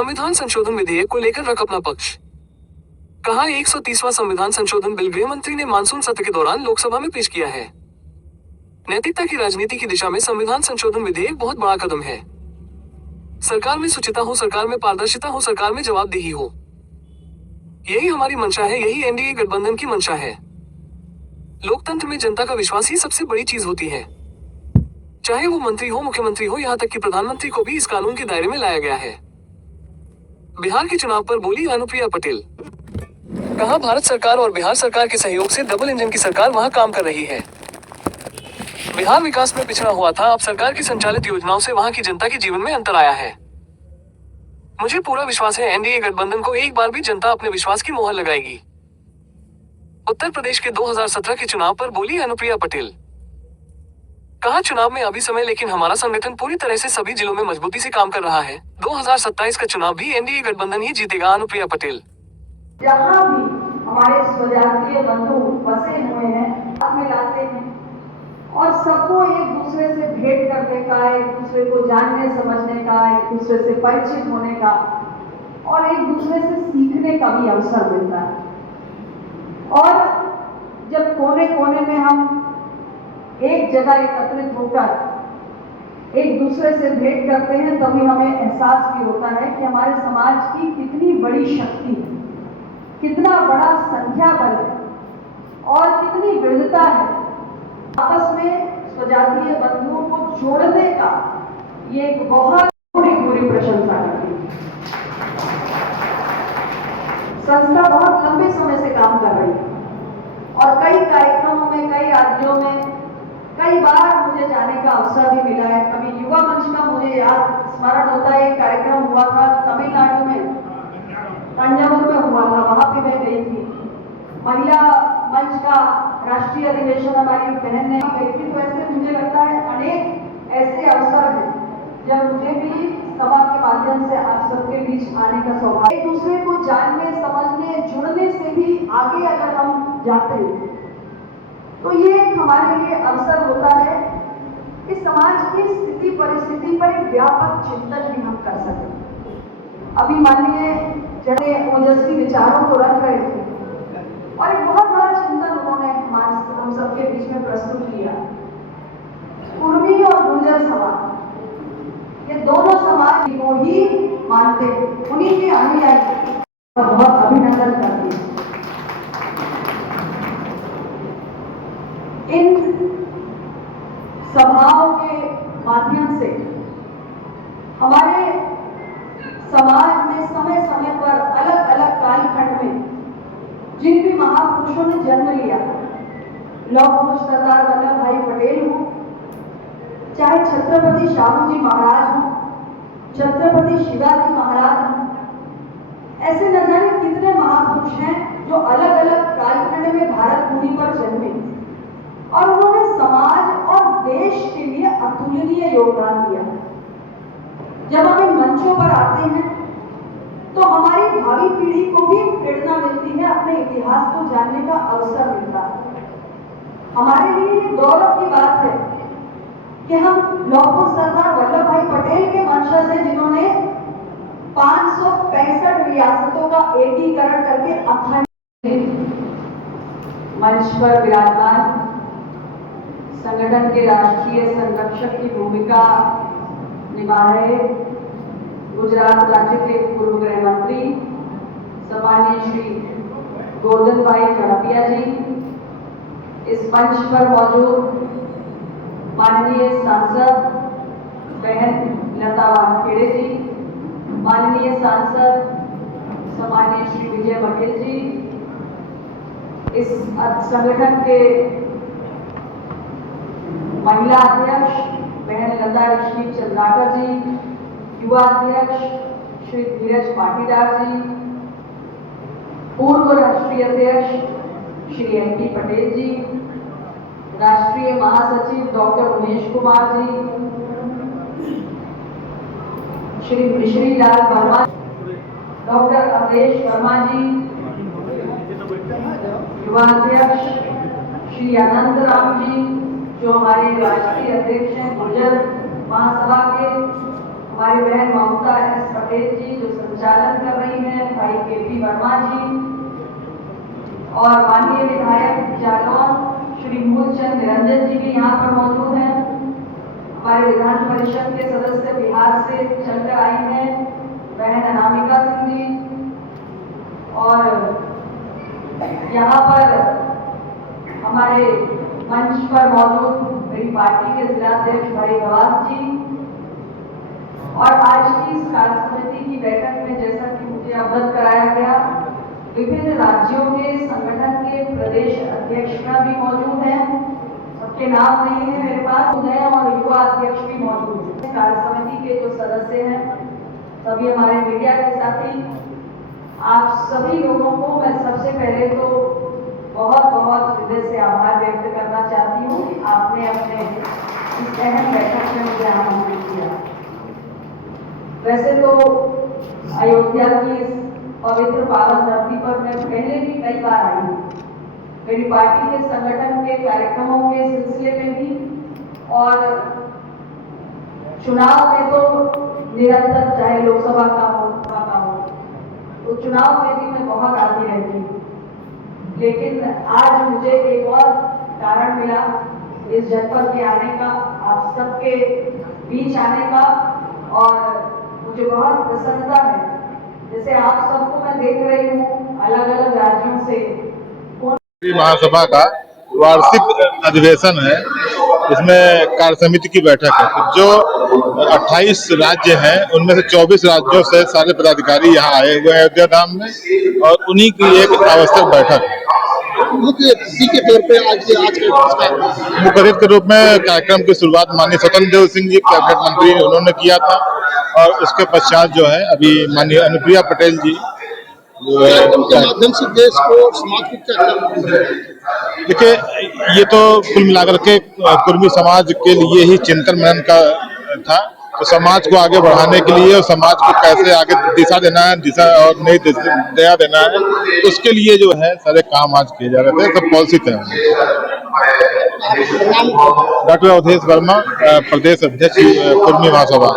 संविधान संशोधन विधेयक को लेकर रख अपना पक्ष। कहा 130वां संविधान संशोधन बिल गृह मंत्री ने मानसून सत्र के दौरान लोकसभा में पेश किया है। नैतिकता की राजनीति की दिशा में संविधान संशोधन विधेयक बहुत बड़ा कदम है। सरकार में सुचिता हो, सरकार में पारदर्शिता हो, सरकार में जवाबदेही हो, यही हमारी मंशा है, यही एनडीए गठबंधन की मंशा है। लोकतंत्र में जनता का विश्वास ही सबसे बड़ी चीज होती है। चाहे वो मंत्री हो, मुख्यमंत्री हो, यहाँ तक कि प्रधानमंत्री को भी इस कानून के दायरे में लाया गया है। बिहार के चुनाव पर बोली अनुप्रिया पटेल। कहा भारत सरकार और बिहार सरकार के सहयोग से डबल इंजन की सरकार वहां काम कर रही है। बिहार विकास में पिछड़ा हुआ था, अब सरकार की संचालित योजनाओं से वहां की जनता के जीवन में अंतर आया है। मुझे पूरा विश्वास है एनडीए गठबंधन को एक बार भी जनता अपने विश्वास की मोहर लगाएगी। उत्तर प्रदेश के 2017 के चुनाव पर बोली अनुप्रिया पटेल। कहा चुनाव में अभी समय, लेकिन हमारा संगठन पूरी तरह से सभी जिलों में मजबूती से काम कर रहा है। 2027 का चुनाव भी एनडीए गठबंधन ही जीतेगा। अनुप्रिया पटेल। जहाँ भी हमारे स्वजातीय बंधु बसे हुए हैं, साथ में लाते हैं और सबको एक दूसरे से भेंट करने का, एक दूसरे को जानने समझने का, एक दूसरे से परिचित होने का और एक दूसरे से सीखने का भी अवसर मिलता है। और जब कोने कोने में हम एक जगह एकत्रित होकर एक दूसरे से भेंट करते हैं, तभी हमें एहसास भी होता है कि हमारे समाज की कितनी बड़ी शक्ति है, कितना बड़ा संख्या बल है और कितनी विविधता है। आपस में स्वजातीय बंधुओं को जोड़ने का ये एक बहुत पूरी प्रशंसा करती है। संस्था बहुत लंबे समय से काम कर रही है और कई कार्यक्रमों में, कई राज्यों में कई बार मुझे जाने का अवसर भी मिला है। कभी युवा मंच का मुझे याद स्मरण होता है, एक कार्यक्रम हुआ था तमिलनाडु में, तंजावुर में हुआ था, वहां पे मैं गई थी। महिला मंच का राष्ट्रीय अधिवेशन हमारी बहन ने गई थी। तो ऐसे मुझे लगता है अनेक ऐसे अवसर हैं जब मुझे भी सभा के माध्यम से आप सबके बीच आने का सौभाग्य। एक दूसरे को जानने, समझने, जुड़ने से भी आगे अगर हम जाते हैं तो ये हमारे लिए अवसर होता है कि समाज की स्थिति परिस्थिति पर एक व्यापक चिंतन भी हम कर सकें। अभी माननीय जड़े ओजस्वी विचारों को रख रहे थे और एक बहुत बड़ा चिंतन उन्होंने हम सबके बीच में प्रस्तुत किया। कुर्मी और गुर्जर समाज, ये दोनों समाज को ही मानते, उन्हीं के अनुयायी, बहुत अभिनंदन करती है। इन सभाओं के माध्यम से हमारे समाज में समय समय पर अलग अलग कालखंड में जिन भी महापुरुषों ने जन्म लिया, लौह पुरुष सरदार वल्लभ भाई पटेल हो, चाहे छत्रपति शाहू जी महाराज हो, छत्रपति शिवाजी महाराज हो, ऐसे न जाने कितने महापुरुष हैं जो अलग अलग कालखंड में भारत भूमि पर जन्मे और उन्होंने समाज और देश के लिए अतुलनीय योगदान दिया। जब हम इन मंचों पर आते हैं तो हमारी भावी पीढ़ी को भी प्रेरणा मिलती है, अपने इतिहास को जानने का अवसर मिलता है। हमारे लिए ये गौरव की बात है कि हम लौह पुरुष सरदार वल्लभ भाई पटेल के वंशज हैं, जिन्होंने 565 रियासतों का एकीकरण करके अखंड। मंच पर विराजमान संगठन के राष्ट्रीय संरक्षक की भूमिका निभा रहे गुजरात राज्य के पूर्व गृह मंत्री सम्माननीय श्री गोवर्धन भाई झड़पिया जी, इस मंच पर मौजूद माननीय सांसद बहन लता वानखेड़े जी, माननीय सांसद सम्माननीय श्री विजय बघेल जी, इस संगठन के महिला अध्यक्ष बहन लता ऋषि चंद्राकर जी, युवा अध्यक्ष श्री धीरज पाटीदार जी, पूर्व राष्ट्रीय अध्यक्ष श्री MP पटेल जी, राष्ट्रीय महासचिव डॉक्टर उमेश कुमार जी, श्री मिश्री लाल वर्मा, डॉक्टर अवधेश वर्मा जी, युवा अध्यक्ष श्री अनंत राम जी जो हमारे राष्ट्रीय अध्यक्ष हैं गुर्जर महासभा के, हमारी बहन ममता एस पटेल जी जो संचालन कर रही हैं, भाई केपी वर्मा जी और माननीय विधायक जालौन श्री मूलचंद निरंजन जी भी यहाँ पर मौजूद हैं। हमारे विधान परिषद के सदस्य बिहार से चलकर आई हैं बहन अनामिका सिंह जी, और यहाँ पर हमारे मंच पर मौजूद मेरी पार्टी के जिलाध्यक्ष भाई नवाज जी, और आज की इस कार्य समिति की बैठक में जैसा कि मुझे अवगत कराया गया, विभिन्न राज्यों के संगठन के प्रदेश अध्यक्ष भी मौजूद हैं। सबके नाम नहीं है मेरे पास है, और युवा अध्यक्ष भी मौजूद है। कार्य समिति के जो सदस्य हैं, सभी हमारे मीडिया के साथी, आप सभी लोगों को मैं सबसे पहले तो बहुत बहुत हृदय से आभार व्यक्त करना चाहती हूँ कि आपने अपने इस अहम बैठक में मुझे आमंत्रित किया। वैसे तो अयोध्या की इस पवित्र पावन धरती पर मैं पहले भी कई बार आई हूँ, मेरी पार्टी के संगठन के कार्यक्रमों के सिलसिले में भी, और चुनाव में तो निरंतर, चाहे लोकसभा का हो तो चुनाव में भी मैं बहुत आती रहती हूँ। लेकिन आज मुझे एक और कारण मिला इस जनपद में आने का, आप सबके बीच आने का, और मुझे बहुत प्रसन्नता है। जैसे आप सबको मैं देख रही हूँ अलग अलग राज्यों से। महासभा का वार्षिक अधिवेशन है, इसमें कार्य समिति की बैठक है। तो जो 28 राज्य हैं, उनमें से 24 राज्यों से सारे पदाधिकारी यहाँ आए हुए हैं अयोध्या धाम में, और उन्हीं की एक आवश्यक बैठक है। मुख्य अतिथि के तौर पे आज मुख्य अतिथि के रूप में कार्यक्रम की शुरुआत माननीय स्वतंत्र देव सिंह जी कैबिनेट मंत्री उन्होंने किया था, और उसके पश्चात जो है अभी माननीय अनुप्रिया पटेल जी के माध्यम से देश को समाज को क्या, देखिए, ये तो कुल मिलाकर के कुर्मी समाज के लिए ही चिंतन मनन का था। तो समाज को आगे बढ़ाने के लिए और समाज को कैसे आगे दिशा देना है, दिशा और नई दया देना है, उसके लिए जो है सारे काम आज किए जा रहे थे। सब पॉलिसी थे। डॉक्टर अवधेश वर्मा, प्रदेश अध्यक्ष कुर्मी महासभा।